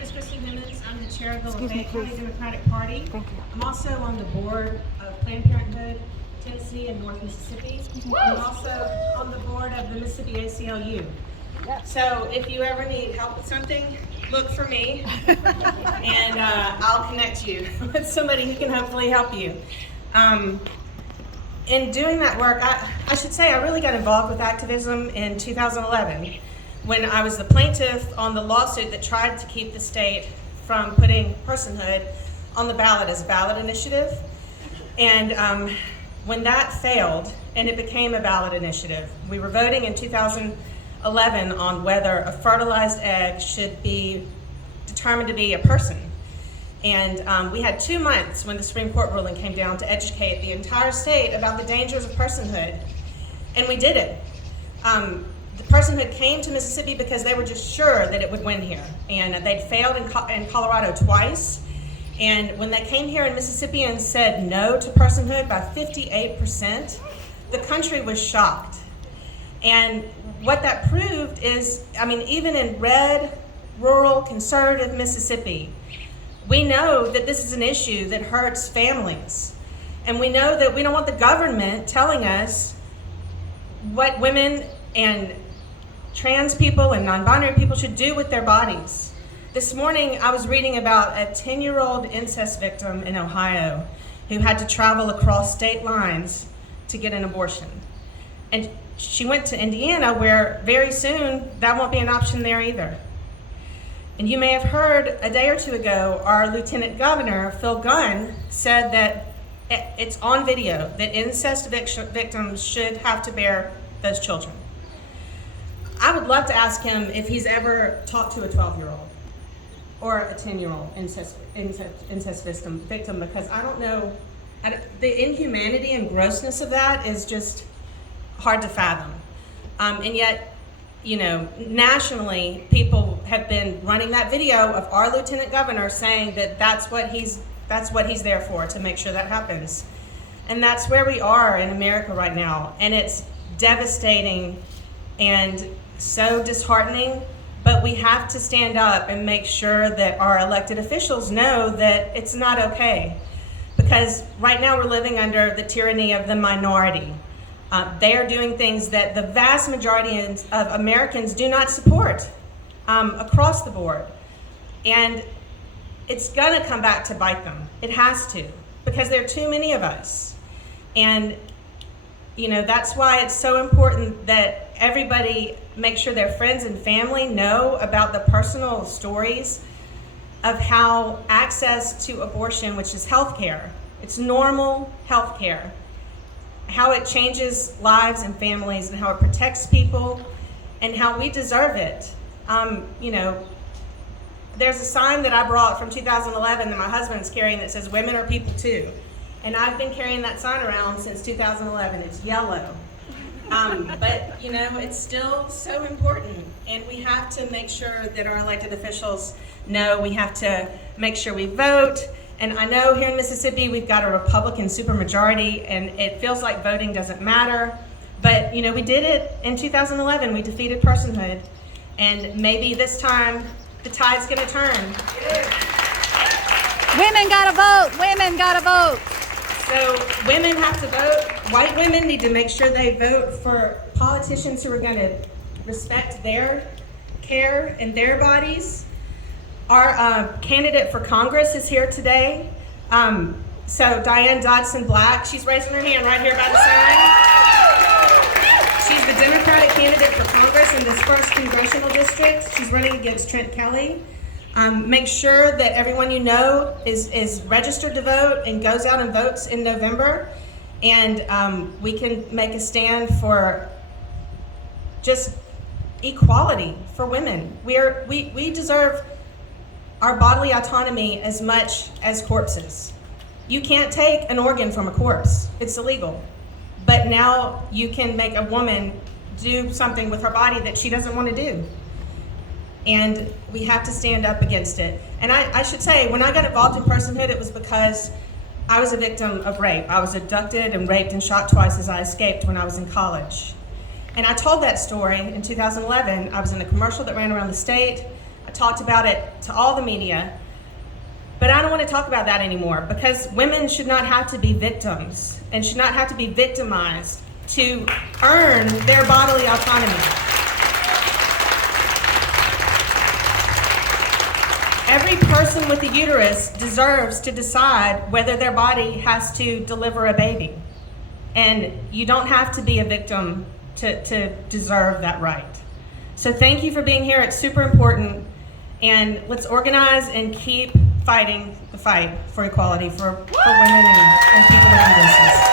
name is Cristen Hemmins. I'm the chair of the Lafayette County Democratic Party. Thank you. I'm also on the board of Planned Parenthood, Tennessee and North Mississippi. I'm also on the board of the Mississippi ACLU. So if you ever need help with something, look for me, and I'll connect you with somebody who can hopefully help you. In doing that work, I should say I really got involved with activism in 2011 when I was the plaintiff on the lawsuit that tried to keep the state from putting personhood on the ballot as a ballot initiative. And when that failed and it became a ballot initiative, we were voting in 2011 on whether a fertilized egg should be determined to be a person. And we had 2 months when the Supreme Court ruling came down to educate the entire state about the dangers of personhood, and we did it. The personhood came to Mississippi because they were just sure that it would win here, and they'd failed in Colorado twice. And when they came here in Mississippi and said no to personhood by 58%, the country was shocked. And what that proved is, I mean, even in red, rural, conservative Mississippi, we know that this is an issue that hurts families. And we know that we don't want the government telling us what women and trans people and non-binary people should do with their bodies. This morning, I was reading about a 10-year-old incest victim in Ohio who had to travel across state lines to get an abortion. And she went to Indiana, where very soon that won't be an option there either. And you may have heard a day or two ago, our Lieutenant Governor, Phil Gunn, said that it's on video that incest victims should have to bear those children. I would love to ask him if he's ever talked to a 12-year-old or a 10-year-old incest victim, because I don't know, the inhumanity and grossness of that is just hard to fathom. And yet, you know, nationally, people have been running that video of our Lieutenant Governor saying that that's what he's there for, to make sure that happens. And that's where we are in America right now. And it's devastating and so disheartening, but we have to stand up and make sure that our elected officials know that it's not okay. Because right now we're living under the tyranny of the minority. They are doing things that the vast majority of Americans do not support across the board. And it's gonna come back to bite them. It has to, because there are too many of us. And you know, that's why it's so important that everybody make sure their friends and family know about the personal stories of how access to abortion, which is health care, it's normal health care, how it changes lives and families and how it protects people and how we deserve it. You know, there's a sign that I brought from 2011 that my husband's carrying that says women are people too. And I've been carrying that sign around since 2011. It's yellow. But you know, it's still so important, and we have to make sure that our elected officials know. We have to make sure we vote. And I know here in Mississippi we've got a Republican supermajority, and it feels like voting doesn't matter. But you know, we did it in 2011. We defeated personhood, and maybe this time the tide's going to turn. Women gotta vote. Women gotta vote. So women have to vote. White women need to make sure they vote for politicians who are going to respect their care and their bodies. Our candidate for Congress is here today. So Dianne Dodson Black, she's raising her hand right here by the sign. She's the Democratic candidate for Congress in this 1st congressional district. She's running against Trent Kelly. Make sure that everyone you know is registered to vote and goes out and votes in November. And we can make a stand for just equality for women. We deserve our bodily autonomy as much as corpses. You can't take an organ from a corpse. It's illegal. But now you can make a woman do something with her body that she doesn't want to do. And we have to stand up against it. And I should say, when I got involved in personhood, it was because I was a victim of rape. I was abducted and raped and shot twice as I escaped when I was in college. And I told that story in 2011. I was in a commercial that ran around the state. I talked about it to all the media, but I don't want to talk about that anymore because women should not have to be victims and should not have to be victimized to earn their bodily autonomy. Every person with a uterus deserves to decide whether their body has to deliver a baby. And you don't have to be a victim to deserve that right. So thank you for being here. It's super important. And let's organize and keep fighting the fight for equality for women and people with uteruses.